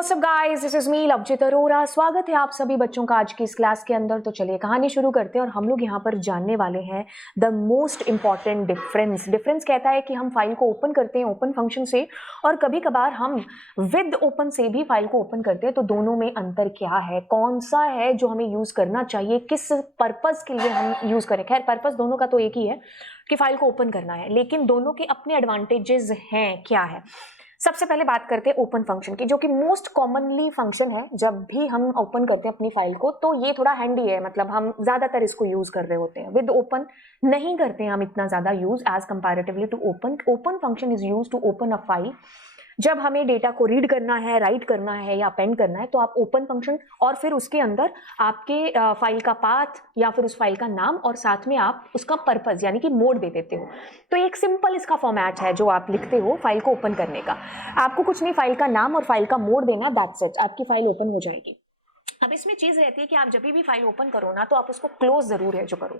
What's up guys, this is me Lovejeet Arora. स्वागत है आप सभी बच्चों का आज की इस क्लास के अंदर। तो चलिए कहानी शुरू करते हैं और हम लोग यहाँ पर जानने वाले हैं the most important difference. Difference कहता है कि हम फाइल को ओपन करते हैं ओपन फंक्शन से और कभी कभार हम विद ओपन से भी फाइल को ओपन करते हैं। तो दोनों में अंतर क्या है, कौन सा है जो हमें यूज करना चाहिए, किस पर्पज के लिए हम यूज करें। खैर पर्पज दोनों का तो एक ही है कि फाइल को ओपन करना है, लेकिन दोनों के अपने एडवांटेजेस हैं। क्या है, सबसे पहले बात करते हैं ओपन फंक्शन की, जो कि मोस्ट कॉमनली फंक्शन है जब भी हम ओपन करते हैं अपनी फाइल को। तो ये थोड़ा हैंडी है, मतलब हम ज्यादातर इसको यूज कर रहे होते हैं। विद ओपन नहीं करते हैं हम इतना ज्यादा use as comparatively to open. Open function is use to open a file. जब हमें डेटा को रीड करना है, राइट करना है या अपेंड करना है, तो आप ओपन फंक्शन और फिर उसके अंदर आपके फाइल का पाथ या फिर उस फाइल का नाम और साथ में आप उसका पर्पस यानी कि मोड दे देते हो। तो एक सिंपल इसका फॉर्मेट है जो आप लिखते हो फाइल को ओपन करने का। आपको कुछ नहीं, फाइल का नाम और फाइल का मोड देना, दैट्स इट, आपकी फाइल ओपन हो जाएगी। अब इसमें चीज रहती है कि आप जब भी फाइल ओपन करो ना, तो आप उसको क्लोज जरूर है जो करो,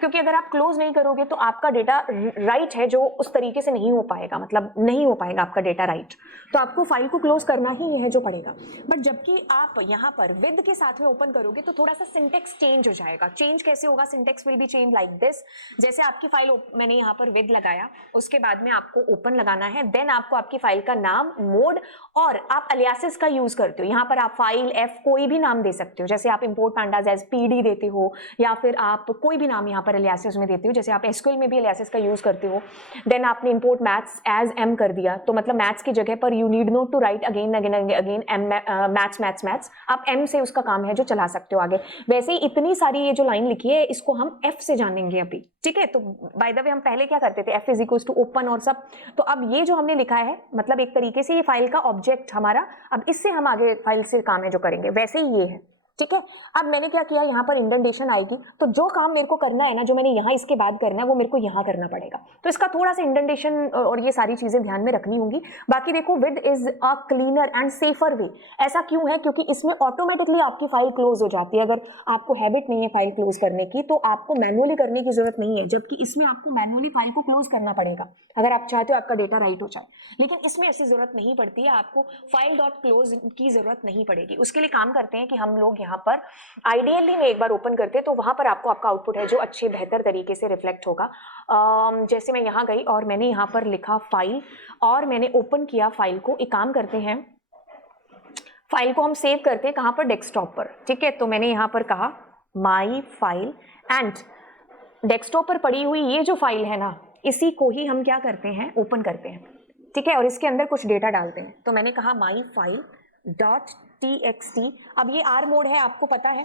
क्योंकि अगर आप क्लोज नहीं करोगे तो आपका डेटा राइट है जो उस तरीके से नहीं हो पाएगा, मतलब नहीं हो पाएगा आपका डेटा राइट। तो आपको फाइल को क्लोज करना ही है जो पड़ेगा। बट जबकि आप यहाँ पर विद के साथ में ओपन करोगे तो थोड़ा सा सिंटेक्स चेंज हो जाएगा। चेंज कैसे होगा, syntax will be change like this. जैसे आपकी फाइल मैंने यहाँ पर विद लगाया, उसके बाद में आपको ओपन लगाना है, देन आपको आपकी फाइल का नाम, मोड और आप अलियासेस का यूज करते हो। यहाँ पर आप फाइल एफ कोई भी नाम दे सकते हो, जैसे आप इंपोर्ट पैंडाज एज पीडी देते हो या फिर आप कोई भी नाम यहाँ पर अलियासेस में देते हो, जैसे आप एसक्यूएल में भी अलियासेस का यूज करते हो। देन आपने इंपोर्ट मैथ्स एज एम कर दिया, तो मतलब मैथ्स की जगह पर you need not to write again again again M maths maths maths, आप एम से उसका काम है जो चला सकते हो आगे। वैसे ही इतनी सारी ये जो लाइन लिखी है इसको हम एफ से जानेंगे अभी, ठीक है। तो बाय द वे हम पहले क्या करते थे, F is equals to open और सब। तो अब ये जो हमने लिखा है मतलब एक तरीके से ये फाइल का ऑब्जेक्ट हमारा, अब इससे हम आगे फाइल से काम है जो करेंगे, वैसे ही ये है, ठीक है। अब मैंने क्या किया, यहाँ पर इंडेंटेशन आएगी, तो जो काम मेरे को करना है ना, जो मैंने यहाँ इसके बाद करना है वो मेरे को यहाँ करना पड़ेगा। तो इसका थोड़ा सा इंडेंटेशन और ये सारी चीजें ध्यान में रखनी होंगी। बाकी देखो, with is a cleaner and safer way. ऐसा क्यों है, क्योंकि इसमें ऑटोमेटिकली आपकी फाइल क्लोज हो जाती है। अगर आपको हैबिट नहीं है फाइल क्लोज करने की तो आपको मैनुअली करने की जरूरत नहीं है, जबकि इसमें आपको मैनुअली फाइल को क्लोज करना पड़ेगा अगर आप चाहते हो आपका डेटा राइट हो जाए। लेकिन इसमें ऐसी जरूरत नहीं पड़ती है, आपको फाइल डॉट क्लोज की जरूरत नहीं पड़ेगी। उसके लिए काम करते हैं कि हम लोग यहाँ पर आइडियली में एक बार ओपन करते हैं तो वहां पर आपको आपका आउटपुट है जो अच्छे बेहतर तरीके से रिफ्लेक्ट होगा। जैसे मैं यहाँ गई और मैंने यहाँ पर लिखा फाइल और मैंने ओपन किया फाइल को। एक काम करते हैं, फाइल को हम सेव करते हैं कहाँ पर, डेस्कटॉप पर, ठीक है। तो मैंने यहाँ पर कहा माई फाइल एंड डेस्कटॉप पर पड़ी हुई ये जो फाइल है ना, इसी को ही हम क्या करते हैं, ओपन करते हैं, ठीक है। और इसके अंदर कुछ डेटा डालते हैं। तो मैंने कहा माई फाइल डॉट txt। अब ये R मोड है, आपको पता है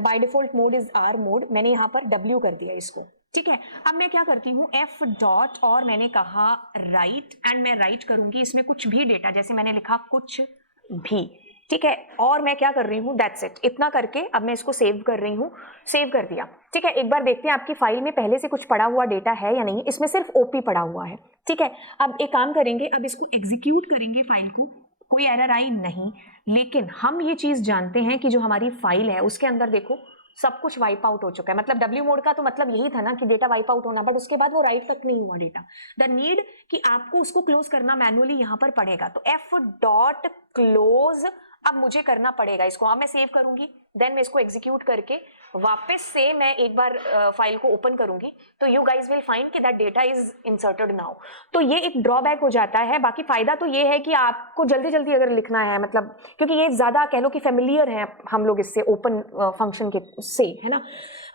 by default mode is R mode. मैंने यहाँ पर W कर दिया इसको, ठीक है। अब मैं क्या करती हूँ, F डॉट और मैंने कहा राइट एंड मैं राइट करूंगी इसमें कुछ भी डेटा, जैसे मैंने लिखा कुछ भी, ठीक है। और मैं क्या कर रही हूँ, दैट्स इट, इतना करके अब मैं इसको सेव कर रही हूँ। सेव कर दिया, ठीक है। एक बार देखते हैं आपकी फाइल में पहले से कुछ पड़ा हुआ डेटा है या नहीं। इसमें सिर्फ ओपी पड़ा हुआ है, ठीक है। अब एक काम करेंगे, अब इसको एग्जीक्यूट करेंगे फाइल को, कोई एरर आई नहीं। लेकिन हम ये चीज जानते हैं कि जो हमारी फाइल है उसके अंदर देखो सब कुछ वाइप आउट हो चुका है। मतलब डब्ल्यू मोड का तो मतलब यही था ना कि डेटा वाइप आउट होना, बट उसके बाद वो राइट तक नहीं हुआ डेटा। द नीड कि आपको उसको क्लोज करना मैनुअली यहाँ पर पड़ेगा। तो एफ डॉट क्लोज अब मुझे करना पड़ेगा इसको। अब मैं सेव करूंगी, देन मैं इसको एग्जीक्यूट करके वापस से मैं एक बार फाइल को ओपन करूंगी, तो यू गाइज विल फाइंड कि that data is inserted now. तो ये एक ड्रॉबैक हो जाता है। बाकी फायदा तो ये है कि आपको जल्दी जल्दी अगर लिखना है, मतलब क्योंकि ये ज्यादा कह लो कि फेमिलियर है हम लोग इससे, ओपन फंक्शन के से, है ना।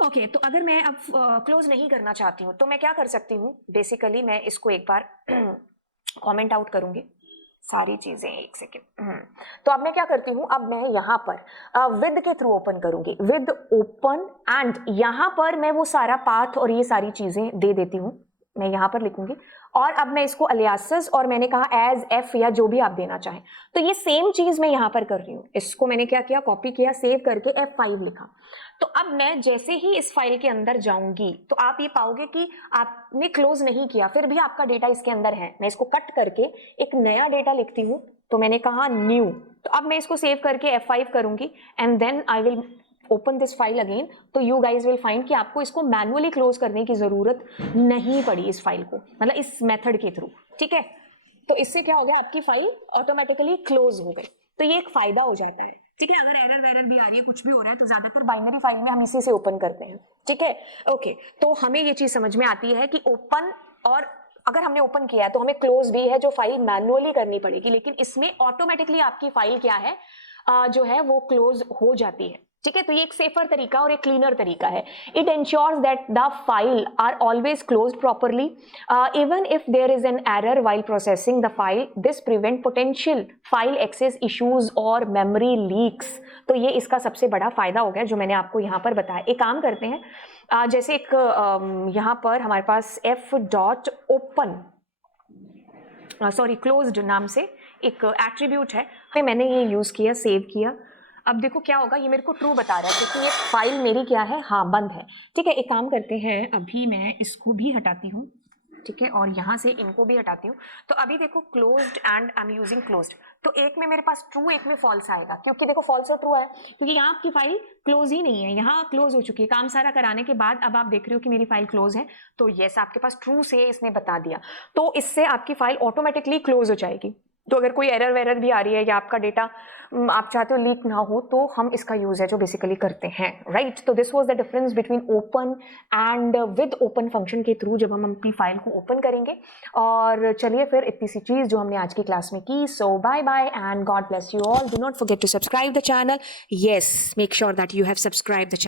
ओके, तो अगर मैं अब क्लोज नहीं करना चाहती हूँ तो मैं क्या कर सकती हूँ, बेसिकली मैं इसको एक बार कॉमेंट आउट करूंगी सारी चीजें, एक सेकेंड। तो अब मैं क्या करती हूं, अब मैं यहां पर विद के थ्रू ओपन करूंगी, विद ओपन एंड यहां पर मैं वो सारा पाथ और ये सारी चीजें दे देती हूं, मैं यहां पर लिखूंगी। और अब मैं इसको अलियासेस और मैंने कहा एज एफ या जो भी आप देना चाहें। तो ये सेम चीज मैं यहां पर कर रही हूं। इसको मैंने क्या किया, कॉपी किया, सेव करके F5 लिखा। तो अब मैं जैसे ही इस फाइल के अंदर जाऊंगी तो आप ये पाओगे कि आपने क्लोज नहीं किया, फिर भी आपका डेटा इसके अंदर है। मैं इसको कट करके एक नया डेटा लिखती हूँ, तो मैंने कहा न्यू। तो अब मैं इसको सेव करके F5 करूंगी and then I will open this file again. तो यू गाइज विल फाइंड कि आपको इसको मैनुअली क्लोज करने की जरूरत नहीं पड़ी इस फाइल को, मतलब इस मेथड के थ्रू, ठीक है। तो इससे क्या हो गया, आपकी फाइल ऑटोमेटिकली क्लोज हो गई। तो ये एक फायदा हो जाता है, ठीक है। अगर एरर वेरर भी आ रही है, कुछ भी हो रहा है, तो ज्यादातर बाइनरी फाइल में हम इसी से ओपन करते हैं, ठीक है। ओके, तो हमें ये चीज समझ में आती है कि ओपन, और अगर हमने ओपन किया है तो हमें क्लोज भी है जो फाइल मैनुअली करनी पड़ेगी, लेकिन इसमें ऑटोमेटिकली आपकी फाइल क्या है, जो है वो क्लोज हो जाती है, ठीक है। तो ये एक सेफर तरीका और एक क्लीनर तरीका है। It ensures that the file are always closed properly even if there is an error while processing the file. This prevent potential file access issues और मेमोरी लीक्स। तो ये इसका सबसे बड़ा फायदा हो गया जो मैंने आपको यहाँ पर बताया। एक काम करते हैं, जैसे एक यहाँ पर हमारे पास f.open क्लोज्ड नाम से एक एट्रीब्यूट है, मैंने ये यूज किया, सेव किया। अब देखो क्या होगा, ये मेरे को ट्रू बता रहा है क्योंकि ये फाइल मेरी क्या है, हाँ बंद है, ठीक है। एक काम करते हैं, अभी मैं इसको भी हटाती हूँ, ठीक है, और यहाँ से इनको भी हटाती हूँ। तो अभी देखो closed and I am using closed, तो एक में मेरे पास ट्रू, एक में फॉल्स आएगा, क्योंकि देखो फॉल्स और ट्रू है, क्योंकि यहाँ आपकी फाइल क्लोज ही नहीं है, यहाँ क्लोज हो चुकी है। काम सारा कराने के बाद अब आप देख रहे हो कि मेरी फाइल क्लोज है, तो यस आपके पास ट्रू से इसने बता दिया, तो इससे आपकी फाइल ऑटोमेटिकली क्लोज हो जाएगी। तो अगर कोई एरर वेरर भी आ रही है या आपका डेटा आप चाहते हो लीक ना हो, तो हम इसका यूज है जो बेसिकली करते हैं, राइट। तो this was the difference between open and with open function के थ्रू जब हम अपनी फाइल को ओपन करेंगे। और चलिए फिर इतनी सी चीज जो हमने आज की क्लास में की। So bye bye and God bless you all. Do not forget to subscribe the channel. Yes, make sure that you have subscribe the channel.